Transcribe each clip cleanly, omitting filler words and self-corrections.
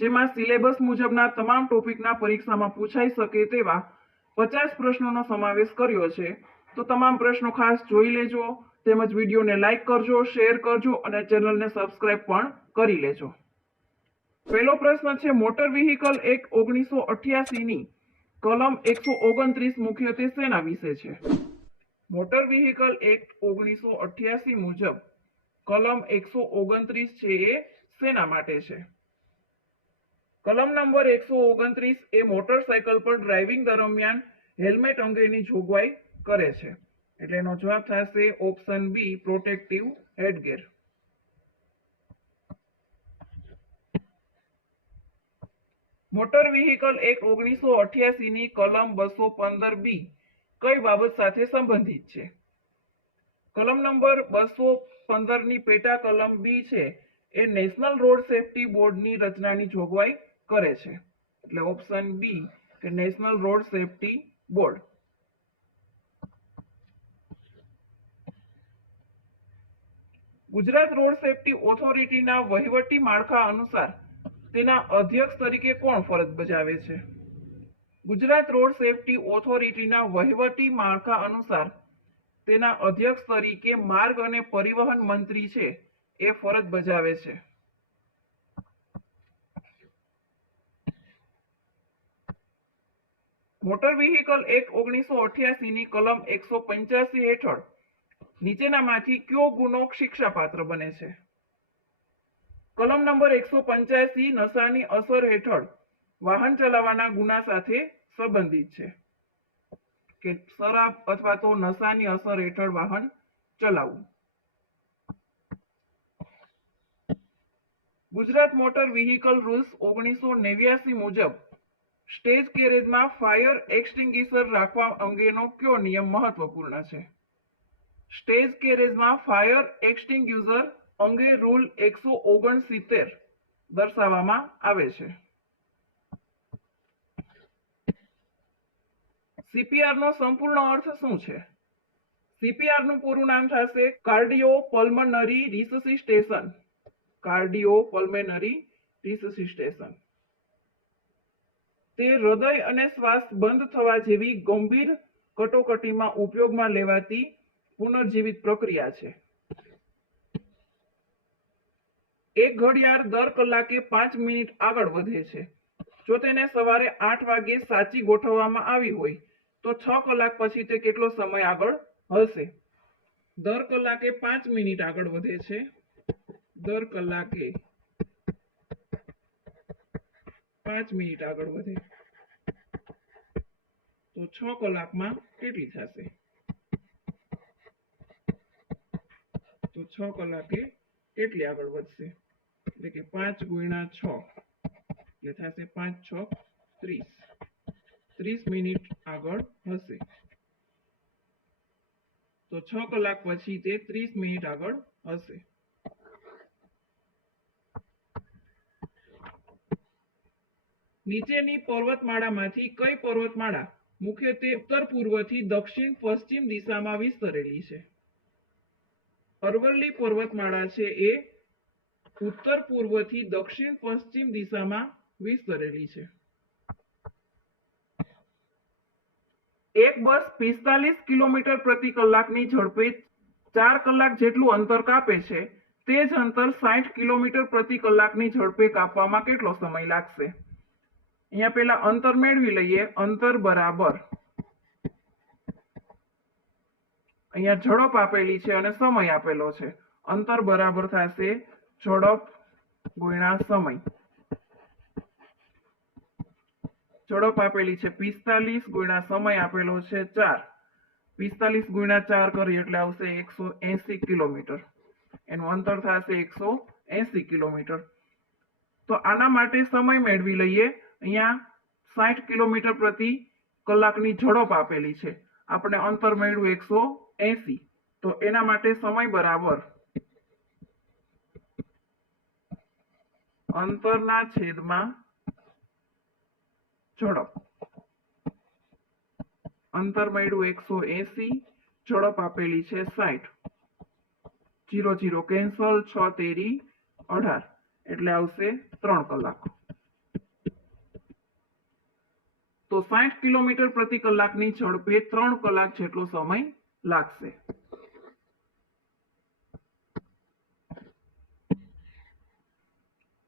જેમાં સિલેબસ મુજબના તમામ ટોપિકના પરીક્ષામાં પૂછાઈ શકે તેવા 50 પ્રશ્નોનો સમાવેશ કર્યો છે। તો તમામ પ્રશ્નો ખાસ જોઈ લેજો, તેમજ વિડીયોને લાઈક કરજો, શેર કરજો અને ચેનલને સબસ્ક્રાઇબ પણ કરી લેજો। પહેલો પ્રશ્ન છે, મોટર વ્હીકલ એક્ટ 1988 ની કલમ 129 મુખ્યત્વે શેના વિશે છે? મોટર વ્હીકલ એક્ટ 1988 મુજબ કલમ 129 છે એ શેના માટે છે? કલમ નંબર 129 એ મોટરસાયકલ પર ડ્રાઇવિંગ દરમિયાન હેલ્મેટ અંગેની જોગવાઈ કરે છે, એટલે એનો જવાબ થશે option B, protective headgear. Motor vehicle act 1988 ની કલમ 215 બી કઈ બાબત સાથે સંબંધિત છે? કલમ નંબર 215 ની પેટા કલમ બી છે એ નેશનલ રોડ સેફટી બોર્ડની રચનાની જોગવાઈ કરે છે, એટલે ઓપ્શન બી કે national road safety board. Gujarat road safety ઓથોરિટીના વહીવટી માળખા અનુસાર તેના અધ્યક્ષ તરીકે કોણ ફરજ બજાવે છે? ગુજરાત રોડ સેફટી ઓથોરિટીના વહીવટી માળખા અનુસાર તેના અધ્યક્ષ તરીકે માર્ગ અને પરિવહન મંત્રી છે એ ફરજ બજાવે છે। મોટર વ્હીકલ એક્ટ 1988 ની કલમ 185 હેઠળ નીચેનામાંથી કયો ગુનો શિક્ષાપાત્ર બને છે? કલમ નંબર 185 નશાની અસર હેઠળ વાહન ચલાવવાના ગુના સાથે સંબંધિત છે, કે શરાબ અથવા તો નશાની અસર હેઠળ વાહન ચલાવવું। ગુજરાત મોટર વ્હીકલ રૂલ્સ 1989 મુજબ સ્ટેજ કેરેજમાં ફાયર એક્સટિંગ્વિશર રાખવા અંગેનો કયો નિયમ મહત્વપૂર્ણ છે? સ્ટેજ કેરેજમાં ફાયર એક્સટિંગ્વિશર અંગે રૂલ 169 દર્શાવવામાં આવે છે। સીપીઆર નો સંપૂર્ણ અર્થ શું છે? સીપીઆર નું પૂરું નામ થશે કાર્ડિયો પલ્મનરી રિસસિટેશન। કાર્ડિયો પલ્મનરી રિસસિટેશન તે હૃદય અને શ્વાસ બંધ થવા જેવી ગંભીર કટોકટીમાં ઉપયોગમાં લેવાતી પુનર્જીવિત પ્રક્રિયા છે। એક ઘડિયાળ દર કલાકે 5 મિનિટ આગળ વધે છે। જો તેને સવારે 8 વાગે સાચી ગોઠવવામાં આવી હોય તો 6 કલાક પછી તે કેટલો સમય આગળ હશે? દર કલાકે 5 મિનિટ આગળ વધે છે। દર કલાકે 5 મિનિટ આગળ વધે તો 6 કલાકમાં કેટલી થશે? તો 6 કલાકે કેટલી આગળ વધશે? એટલે કે 5 ગુણ્યા 6 એટલે થશે 5 6 30 30 મિનિટ આગળ હશે। તો 6 કલાક પછી તે 30 મિનિટ આગળ હશે। નીચેની પર્વતમાળામાંથી કઈ પર્વતમાળા મુખ્યત્વે ઉત્તર પૂર્વથી દક્ષિણ પશ્ચિમ દિશામાં વિસ્તરેલી છે? અરવલ્લી પર્વતમાળા છે એ ઉત્તર પૂર્વથી દક્ષિણ પશ્ચિમ દિશામાં વિસ્તરેલી છે। એક બસ 45 કિલોમીટર પ્રતિ કલાકની ઝડપે 4 કલાક જેટલું અંતર કાપે છે, તે જ અંતર 60 કિલોમીટર પ્રતિ કલાકની ઝડપે કાપવામાં કેટલો સમય લાગશે? અહીંયા પહેલા અંતર મેળવી લઈએ। અંતર બરાબર અહીંયા ઝડપ આપેલી છે અને સમય આપેલો છે। અંતર બરાબર થશે ઝડપ ગુણ્યા સમય। ઝડપ આપેલી છે 45 ગુણ્યા સમય આપેલો છે 4। 45 ગુણ્યા 4 કરીએ એટલે આવશે 180 કિલોમીટર। એનું અંતર થશે 180 કિલોમીટર। તો આના માટે સમય મેળવી લઈએ। અહીંયા 60 કિલોમીટર પ્રતિ કલાકની ઝડપ આપેલી છે, આપણે અંતર મેળવ્યું 180, તો એના માટે સમય બરાબર અંતરના છેદમાં ઝડપ। અંતર મળ્યું 180, ઝડપ આપેલી છે 60, 0 0 કેન્સલ, 6 તેરી 18 એટલે આવશે 3 કલાક। તો 60 કિલોમીટર પ્રતિ કલાકની ઝડપે 3 કલાક જેટલો સમય લાગશે.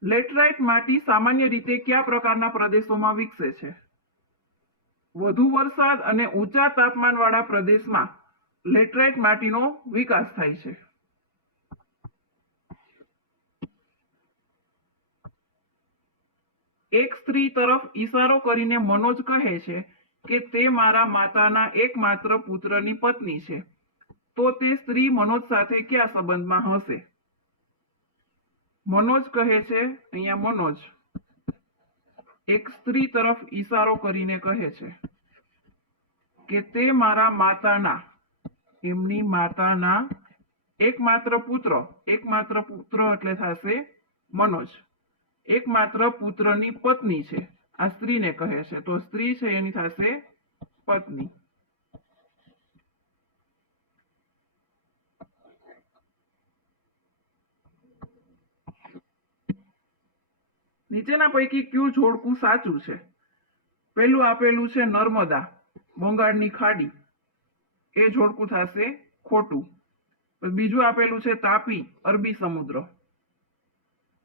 લેટરાઇટ માટી સામાન્ય રીતે કયા પ્રકારના પ્રદેશોમાં વિકસે છે? વધુ વરસાદ અને ઊંચા તાપમાનવાળા પ્રદેશમાં લેટરાઇટ માટીનો વિકાસ થાય છે. એક સ્ત્રી તરફ ઈશારો કરીને મનોજ કહે છે કે તે મારા માતાના એકમાત્ર પુત્રની પત્ની છે. તો તે સ્ત્રી મનોજ સાથે કયા સંબંધમાં હશે? મનોજ કહે છે, અહીંયા મનોજ એક સ્ત્રી તરફ ઈશારો કરીને કહે છે કે તે મારા માતાના, એમની માતાના એકમાત્ર પુત્ર એટલે થશે મનોજ, એકમાત્ર પુત્રની પત્ની છે. આ સ્ત્રીને કહે છે, તો સ્ત્રી છે એની થશે પત્ની. નીચેના પૈકી કયું જોડકું સાચું છે? પહેલું આપેલું છે નર્મદા, બંગાળની ખાડી, એ જોડકું થશે ખોટું. બીજું આપેલું છે તાપી, અરબી સમુદ્ર.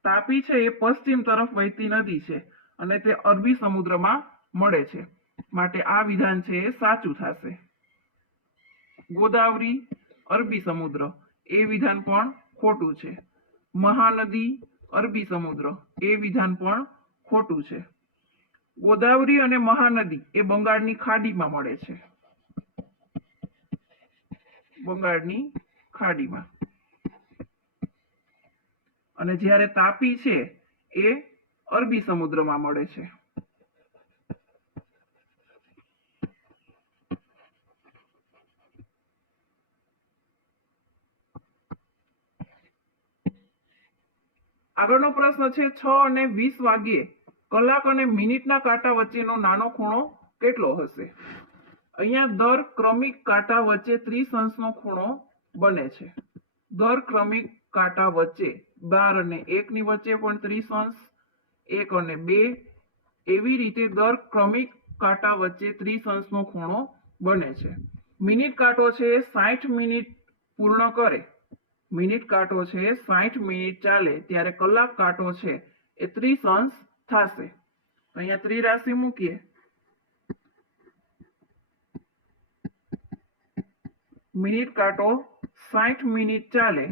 તાપી છે એ પશ્ચિમ તરફ વહેતી નદી છે અને તે અરબી સમુદ્રમાં મળે છે, માટે આ વિધાન છે એ સાચું થશે. ગોદાવરી, અરબી સમુદ્ર, એ વિધાન પણ ખોટું છે. મહાનદી, અરબી સમુદ્ર, એ વિધાન પણ ખોટું છે. ગોદાવરી અને મહાનદી એ બંગાળની ખાડીમાં મળે છે, બંગાળની ખાડીમાં. અને જ્યારે તાપી છે એ અરબી સમુદ્રમાં મળે છે. આગળનો પ્રશ્ન છે 6 અને 20 વાગ્યે કલાક અને મિનિટના કાંટા વચ્ચેનો નાનો ખૂણો કેટલો હશે? અહીંયા દર ક્રમિક કાંટા વચ્ચે 30 અંશનો ખૂણો બને છે. દર ક્રમિક કાંટા વચ્ચે 12 અને 1 ની વચ્ચે પણ 30 અંશ, 1 અને 2, એવી રીતે દર ક્રમિક કાંટા વચ્ચે 30 અંશનો ખૂણો બને છે. મિનિટ કાંટો છે 60 મિનિટ પૂર્ણ કરે, મિનિટ કાંટો છે 60 મિનિટ ચાલે ત્યારે કલાક કાંટો છે એ 30 અંશ થશે. અહીંયા ત્રિરાશિ મૂકીએ. મિનિટ કાંટો 60 મિનિટ ચાલે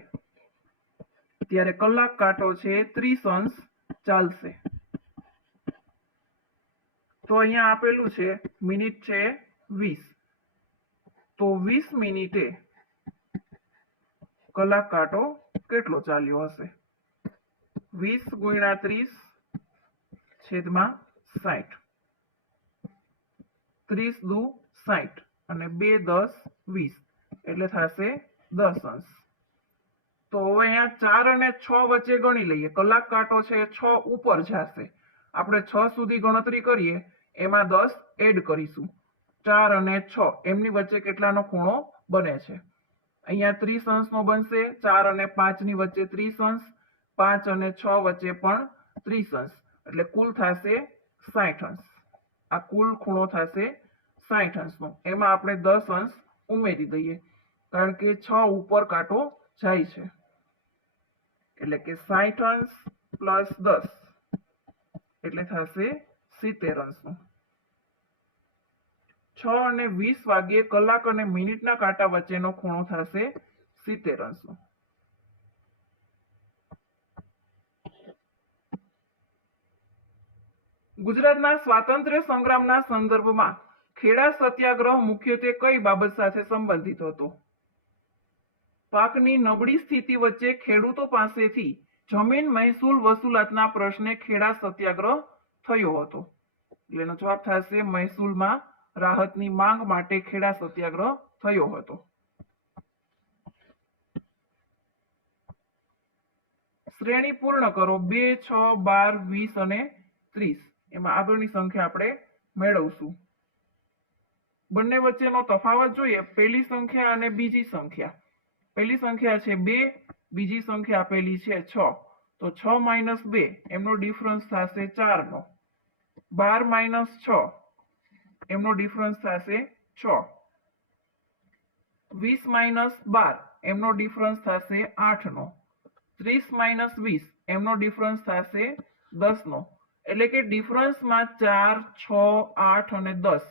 ત્યારે કલાક કાંટો છે 30 અંશ ચાલશે. તો અહીંયા આપેલું છે મિનિટ છે 20, તો 20 મિનિટે કલાક કાંટો કેટલો ચાલ્યો હશે? 20 ગુણ્યા 30 છેદમાં 60, 30 દુ 60 અને 2 10 20 એટલે થશે 10 અંશ. તો હવે અહીંયા 4 અને 6 વચ્ચે ગણી લઈએ. કલાક કાંટો છે 6 ઉપર જશે, આપણે 6 સુધી ગણતરી કરીએ એમાં 10 એડ કરીશું. 4 અને 6 એમની વચ્ચે કેટલાનો ખૂણો બને છે? અહીંયા 30 અંશનો બનશે. 4 અને 5 ની વચ્ચે 30 અંશ, 5 અને 6 વચ્ચે પણ 30 અંશ, એટલે કુલ થશે 60 અંશ. આ કુલ ખૂણો થશે 60 અંશનો. એમાં આપણે 10 અંશ ઉમેરી દઈએ કારણ કે 6 ઉપર કાંટો જાય છે, એટલે કે 60 અંશ પ્લસ 10 એટલે થશે 70 અંશનો. 6 અને 20 વાગ્યે કલાક અને મિનિટના કાંટા વચ્ચેનો ખૂણો થશે 70 અંશનો. ગુજરાતના સ્વાતંત્ર્ય સંગ્રામના સંદર્ભમાં ખેડા સત્યાગ્રહ મુખ્યત્વે કઈ બાબત સાથે સંબંધિત હતો? પાકની નબળી સ્થિતિ વચ્ચે ખેડૂતો પાસેથી જમીન મહેસૂલ વસૂલાતના પ્રશ્ને ખેડા સત્યાગ્રહ થયો હતો. એટલે એનો જવાબ થશે મહેસૂલમાં રાહતની માંગ માટે ખેડા સત્યાગ્રહ થયો હતો. શ્રેણી પૂર્ણ કરો. 2, 6, 12, 20 અને 30. એમાં આગળની સંખ્યા આપણે મેળવશું. બંને વચ્ચેનો તફાવત જોઈએ. પહેલી સંખ્યા અને બીજી સંખ્યા. પહેલી સંખ્યા છે 2, બીજી સંખ્યા આપેલી છે 6. તો 6 - 2 એમનો ડિફરન્સ થશે 4 નો. 12 - 6 એમનો ડિફરન્સ થશે 6. 20 માઇનસ 12 એમનો ડિફરન્સ થશે 8 નો. 30 માઇનસ 20 એમનો ડિફરન્સ થશે 10 નો. એટલે કે ડિફરન્સમાં 4, 6, 8 અને 10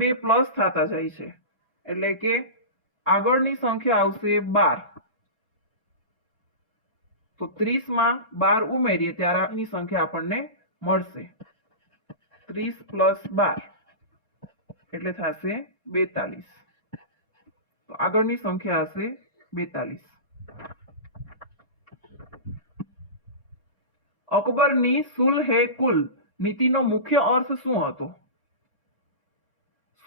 બે પ્લસ થતા જાય છે. એટલે કે આગળની સંખ્યા આવશે 12. તો 30 માં 12 ઉમેરીએ ત્યારે આની સંખ્યા આપણને મળશે 30 પ્લસ 12 એટલે થશે 42. તો આગળની સંખ્યા હશે 42. અકબરની સુલહે કુલ નીતિનો મુખ્ય અર્થ શું હતો?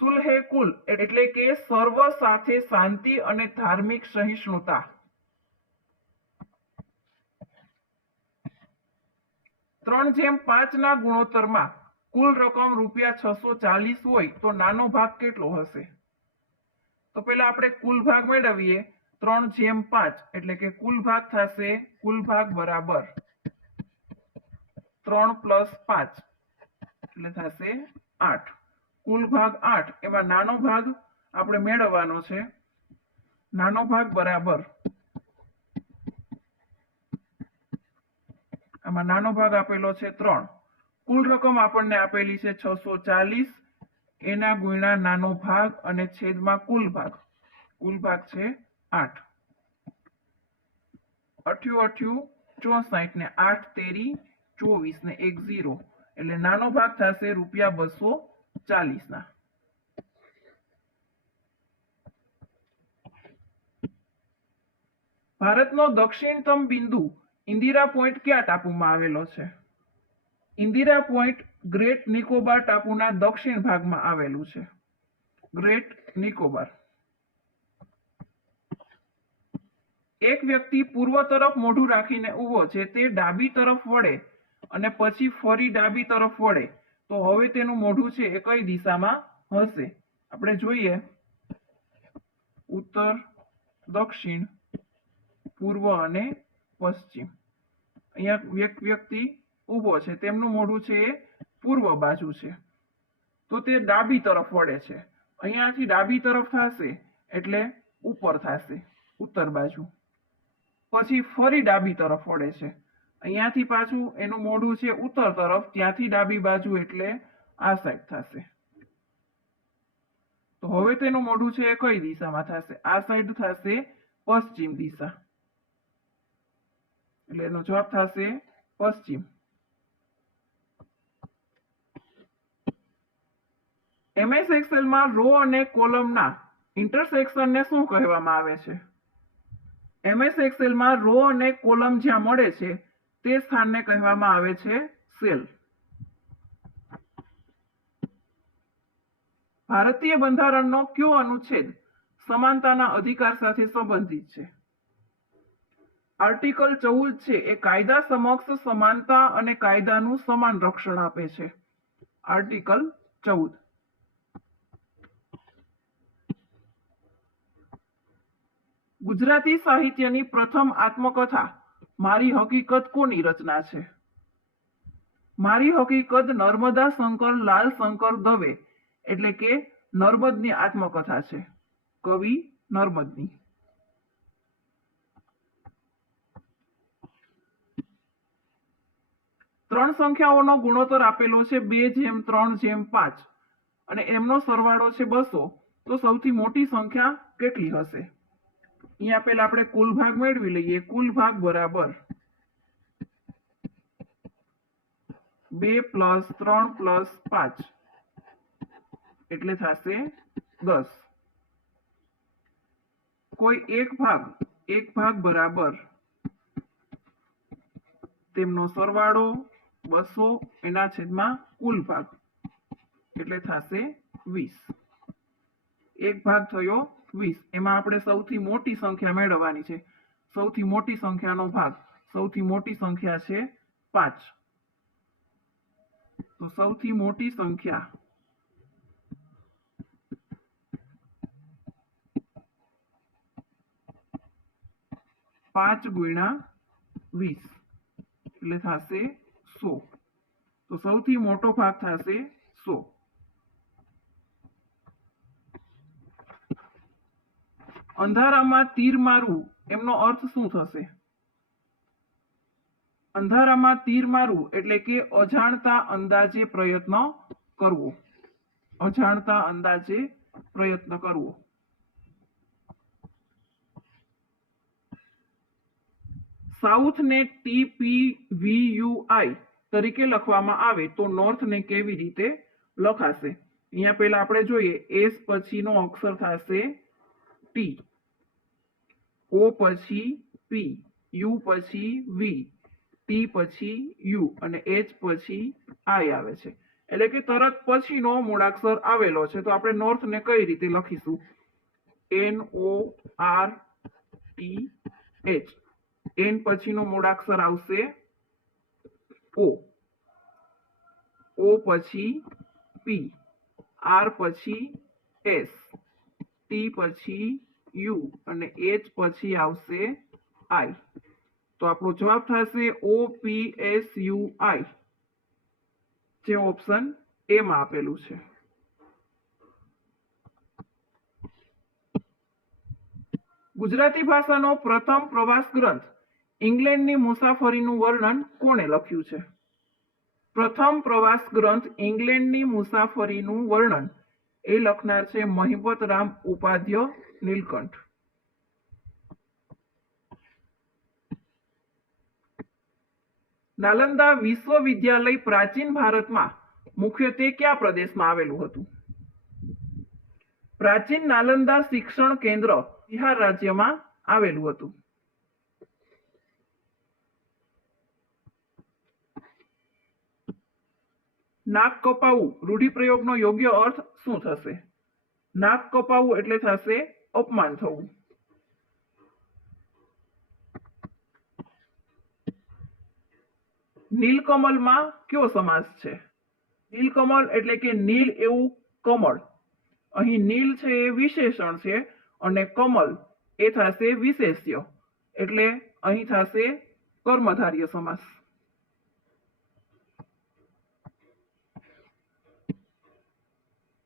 સુલહે કુલ એટલે કે સર્વ સાથે શાંતિ અને ધાર્મિક સહિષ્ણુતા. 3:5 ના ગુણોત્તરમાં કુલ રકમ ₹640 હોય તો નાનો ભાગ કેટલો હશે? તો પહેલા આપણે કુલ ભાગ મેળવીએ. 3/5 એટલે કે કુલ ભાગ થશે, કુલ ભાગ બરાબર 3 + 5 એટલે થશે 8. કુલ ભાગ 8, એમાં નાનો ભાગ આપણે મેળવવાનો છે. નાનો ભાગ બરાબર, આમાં નાનો ભાગ આપેલો છે 3. કુલ રકમ આપણને આપેલી છે 640, એના ગુણ્યા નાનો ભાગ અને છેદમાં કુલ ભાગ. કુલ ભાગ છે 8. 8 × 8 = 64 ને 8 તેરી 24 ને 1 0 એટલે નાનો ભાગ થશે ₹240 ના. ભારતનો દક્ષિણતમ બિંદુ ઇન્દિરા પોઈન્ટ કયા ટાપુમાં આવેલો છે? ઇન્દિરા પોઈન્ટ ગ્રેટ નિકોબાર ટાપુના દક્ષિણ ભાગમાં આવેલું છે. ગ્રેટ નિકોબાર. એક વ્યક્તિ પૂર્વ તરફ મોઢું રાખીને ઊભો છે, તે ડાબી તરફ વળે અને પછી ફરી ડાબી તરફ વળે તો હવે તેનું મોઢું છે એ કઈ દિશામાં હશે? આપણે જોઈએ ઉત્તર, દક્ષિણ, પૂર્વ અને પશ્ચિમ. અહીંયા એક વ્યક્તિ ઊભો છે, તેમનું મોઢું છે એ પૂર્વ બાજુ છે, તો તે ડાબી તરફ વળે છે. અહીંયાથી ડાબી તરફ થશે એટલે ઉપર થશે, ઉત્તર બાજુ. પછી ફરી ડાબી તરફ વળે છે, અહીંયાથી પાછું એનું મોઢું છે ઉત્તર તરફ, ત્યાંથી ડાબી બાજુ એટલે આ સાઈડ થશે. તો હવે તેનું મોઢું છે એ કઈ દિશામાં થશે? આ સાઈડ થશે પશ્ચિમ દિશા. એટલે એનો જવાબ થશે પશ્ચિમ. MS એક્સેલમાં રો અને કોલમના ઇન્ટરસેક્શનને શું કહેવામાં આવે છે? MS એક્સેલમાં રો અને કોલમ જ્યાં મળે છે તે સ્થાનને કહેવામાં આવે છે સેલ. ભારતીય બંધારણનો કયો અનુચ્છેદ સમાનતાના અધિકાર સાથે સંબંધિત છે? આર્ટિકલ 14 છે એ કાયદા સમક્ષ સમાનતા અને કાયદાનું સમાન રક્ષણ આપે છે. આર્ટિકલ 14. ગુજરાતી સાહિત્યની પ્રથમ આત્મકથા મારી હકીકત કોની રચના છે? મારી હકીકત નર્મદા શંકર લાલ શંકર દવે એટલે કે નર્મદની આત્મકથા છે. કવિ નર્મદની. ત્રણ સંખ્યાઓનો ગુણોત્તર આપેલો છે 2:3:5 અને એમનો સરવાળો છે 200. તો સૌથી મોટી સંખ્યા કેટલી હશે? અહીંયા પહેલા આપણે કુલ ભાગ મેળવી લઈએ. કુલ ભાગ બરાબર 2 + 3 + 5 એટલે થશે 10. કોઈ એક ભાગ બરાબર તેમનો સરવાળો 200 એના છેદમાં કુલ ભાગ એટલે થશે 20. એક ભાગ થયો 20. એમાં આપણે સૌથી મોટી સંખ્યા મેળવવાની છે. સૌથી મોટી સંખ્યાનો ભાગ, સૌથી મોટી સંખ્યા છે 5. તો સૌથી મોટી સંખ્યા 5 × 20 એટલે થશે 100. તો સૌથી મોટો ભાગ થશે 100. અંધારામાં તીર મારવું એમનો અર્થ શું થશે? અંધારામાં તીર મારવું એટલે કે અજાણતા અંદાજે પ્રયત્ન કરવો. અજાણતા અંદાજે પ્રયત્ન કરવો. સાઉથને TPVUI તરીકે લખવામાં આવે તો નોર્થને કેવી રીતે લખાશે? અહીંયા પહેલા આપણે જોઈએ, એસ પછીનો અક્ષર થશે ટી, ઓ પછી પી, યુ પછી વી, ટી પછી યુ અને એચ પછી આઈ આવે છે. એટલે કે તરત પછીનો મૂળાક્ષર આવેલો છે, તો આપણે નોર્થને કઈ રીતે લખીશું? NORTH. એન પછીનો મૂળાક્ષર આવશે ઓ, ઓ પછી પી, આર પછી એસ, ટી પછી યુ અને એચ પછી આવશે આઈ. તો આપણો જવાબ થશે OPSUI, જે ઓપ્શન એ માં આપેલું છે. ગુજરાતી ભાષાનો પ્રથમ પ્રવાસ ગ્રંથ ઇંગ્લેન્ડની મુસાફરીનું વર્ણન કોણે લખ્યું છે? પ્રથમ પ્રવાસ ગ્રંથ ઇંગ્લેન્ડની મુસાફરીનું વર્ણન એ લખનાર છે મહિપતરામ ઉપાધ્યાય નીલકંઠ. નાલંદા વિશ્વવિદ્યાલય પ્રાચીન ભારતમાં મુખ્યત્વે કયા પ્રદેશમાં આવેલું હતું? પ્રાચીન નાલંદા શિક્ષણ કેન્દ્ર બિહાર રાજ્યમાં આવેલું હતું. નાક કપાવવું રૂઢિપ્રયોગનો યોગ્ય અર્થ શું થશે? નાક કપાવવું એટલે થશે અપમાન થવું. નીલકમલમાં કયો સમાસ છે? નીલકમલ એટલે કે નીલ એવું કમળ. અહીં નીલ છે એ વિશેષણ છે અને કમલ એ થશે વિશેષ્ય, એટલે અહીં થશે કર્મધારય સમાસ.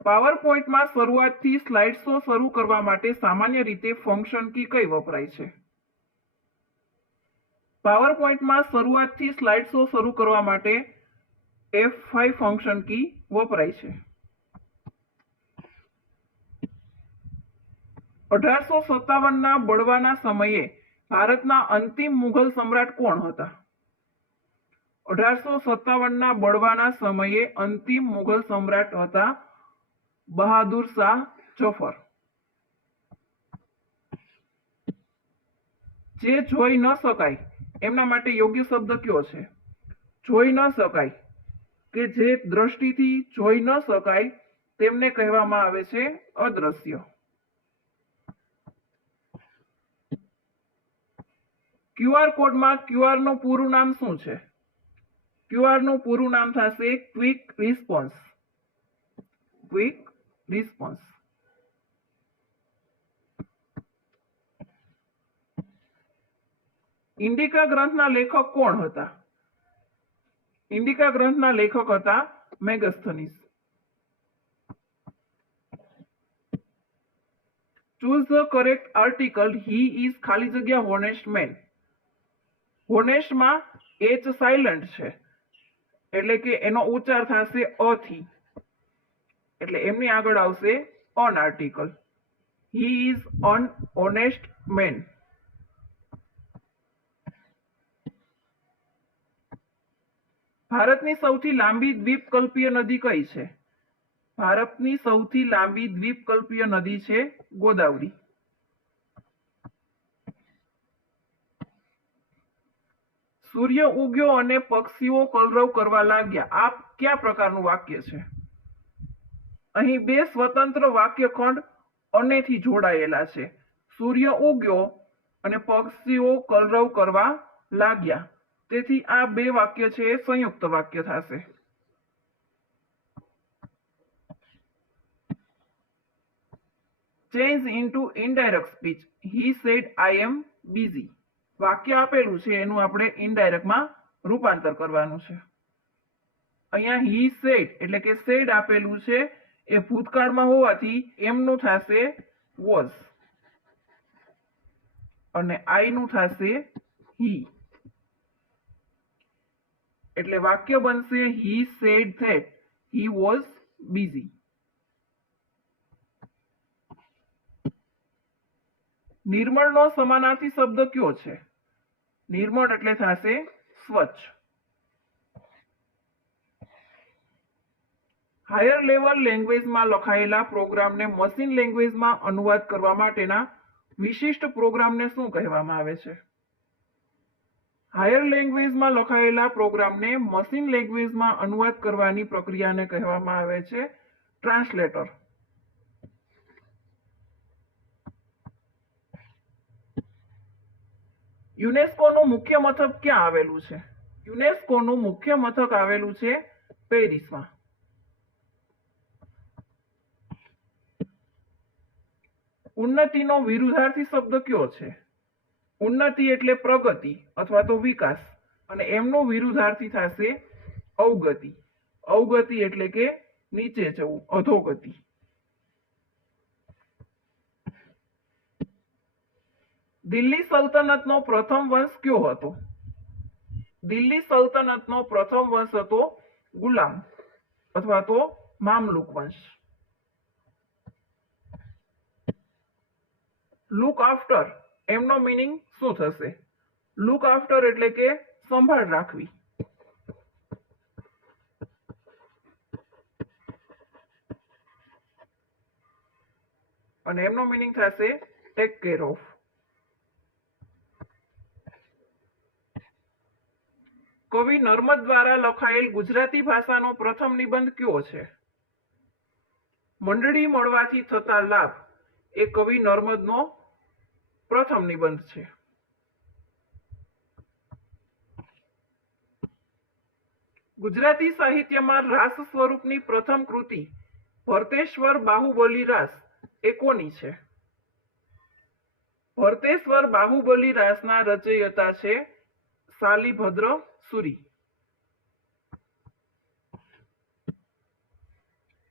પાવર પોઈન્ટમાં શરૂઆતથી સ્લાઇડ શો શરૂ કરવા માટે સામાન્ય રીતે ફંક્શન કી કઈ વપરાય છે? પાવર પોઈન્ટમાં શરૂઆતથી સ્લાઇડ શો શરૂ કરવા માટે F5 ફંક્શન કી વપરાય છે. 1857ના બળવાના સમયે ભારતના અંતિમ મુઘલ સમ્રાટ કોણ હતા? 1857ના બળવાના સમયે અંતિમ મુઘલ સમ્રાટ હતા બહાદુર શાહ જફર. જે જોઈ ન શકાય એમના માટે યોગ્ય શબ્દ કયો છે? જોઈ ન શકાય કે જે દ્રષ્ટિથી જોઈ ન શકાય તેમને કહેવામાં આવે છે અદ્રશ્ય. ક્યુઆર કોડમાં ક્યુઆર નું પૂરું નામ શું છે? ક્યુઆર નું પૂરું નામ થશે quick response. Quick response. Indica ગ્રંથના લેખક કોણ હતા? ઇન્ડિકા ગ્રંથના લેખક હતા Megasthenes. Choose the correct article. He is ખાલી જગ્યા હોનેસ્ટ મેન. હોનેસ્ટમાં એચ સાયલન્ટ છે એટલે કે એનો ઉચ્ચાર થશે અ થી, એટલે એમની આગળ આવશે an article. He is an honest man. ભારતની સૌથી લાંબી દ્વીપકલ્પીય નદી કઈ છે? ભારતની સૌથી લાંબી દ્વીપકલ્પીય નદી છે ગોદાવરી. સૂર્ય ઉગ્યો અને પક્ષીઓ કલરવ કરવા લાગ્યા. આ કયા પ્રકારનું વાક્ય છે? અહીં બે સ્વતંત્ર વાક્યખંડ અનેથી જોડાયેલા છે. સૂર્ય ઉગ્યો અને પક્ષીઓ કલરવ કરવા લાગ્યા. તેથી આ બે વાક્ય છે એ સંયુક્ત વાક્ય થશે. Change into indirect speech. He said I am busy. વાક્ય આપેલું છે એનું આપણે ઇનડાયરેક્ટમાં રૂપાંતર કરવાનું છે. અહીંયા હી સેડ એટલે કે સેડ આપેલું છે એ ભૂતકાળમાં હોવાથી એમનું થશે વોઝ. અને આઈ નું થશે હી. એટલે વાક્ય બનશે he said that he was busy. નિર્મળનો સમાનાર્થી શબ્દ કયો છે? નિર્મળ એટલે થશે સ્વચ્છ. હાયર લેવલ લેંગ્વેજમાં લખાયેલા પ્રોગ્રામને મશીન લેંગ્વેજમાં અનુવાદ કરવા માટેના વિશિષ્ટ પ્રોગ્રામને શું કહેવામાં આવે છે? હાયર લેંગ્વેજમાં લખાયેલા પ્રોગ્રામને મશીન લેંગ્વેજમાં અનુવાદ કરવાની પ્રક્રિયાને કહેવામાં આવે છે ટ્રાન્સલેટર. યુનેસ્કોનું મુખ્ય મથક ક્યાં આવેલું છે? યુનેસ્કોનું મુખ્ય મથક આવેલું છે પેરિસમાં. ઉન્નતિનો વિરુદ્ધાર્થી શબ્દ કયો છે? ઉન્નતિ એટલે પ્રગતિ અથવા તો વિકાસ અને એમનો વિરુદ્ધાર્થી થશે અવગતિ. અવગતિ એટલે કે નીચે જવું, અધોગતિ. દિલ્હી સલ્તનતનો પ્રથમ વંશ કયો હતો? દિલ્હી સલ્તનતનો પ્રથમ વંશ હતો ગુલામ અથવા તો મામલુક વંશ. લુક આફ્ટર એમનો મીનિંગ શું થશે? લુક આફ્ટર એટલે કે સંભાળ રાખવી. અને એમનો મીનિંગ થશે ટેક કેર ઓફ. કવિ નર્મદ દ્વારા લખાયેલ ગુજરાતી ભાષાનો પ્રથમ નિબંધ કયો છે? મંડળી મળવાથી થતા લાભ એ કવિ નર્મદનો પ્રથમ નિબંધ છે. ગુજરાતી સાહિત્યમાં રાસ સ્વરૂપની પ્રથમ કૃતિ ભરતેશ્વર બાહુબલી રાસ એ કોની છે? ભરતેશ્વર બાહુબલી રાસના રચયિતા છે શાલિભદ્ર સુરી.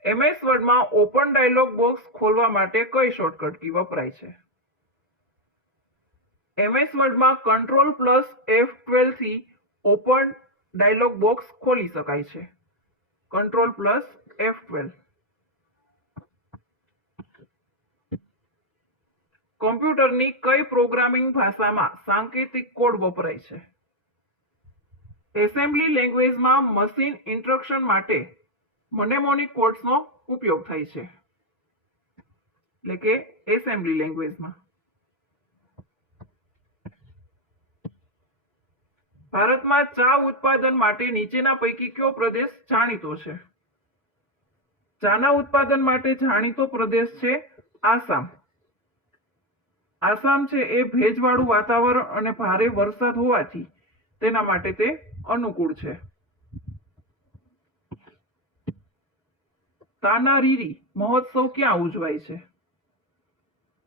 MS વર્ડમાં ઓપન ડાયલોગ બોક્સ ખોલવા માટે કઈ શોર્ટકટ કી વપરાય છે? MS વર્ડમાં Ctrl+F12 થી ઓપન ડાયલોગ બોક્સ ખોલી શકાય છે. Ctrl+F12. કમ્પ્યુટરની કઈ પ્રોગ્રામિંગ ભાષામાં સાંકેતિક કોડ વપરાય છે? એસેમ્બલી લેંગ્વેજમાં મશીન ઇન્સ્ટ્રક્શન માટે મનેમોનિક કોડ્સનો ઉપયોગ થાય છે. એટલે કે એસેમ્બલી લેંગ્વેજમાં. ભારતમાં ચા ઉત્પાદન માટે નીચેના પૈકી કયો પ્રદેશ જાણીતો છે? ચાના ઉત્પાદન માટે જાણીતો પ્રદેશ છે આસામ. આસામ છે એ ભેજવાળું વાતાવરણ અને ભારે વરસાદ હોવાથી તેના માટે તે અનુકૂળ છે. તાનારીરી મહોત્સવ ક્યાં ઉજવાય છે?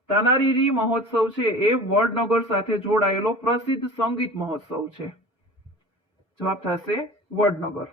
તાનારીરી મહોત્સવ છે એ વડનગર સાથે જોડાયેલો પ્રસિદ્ધ સંગીત મહોત્સવ છે. જવાબ થશે વડનગર.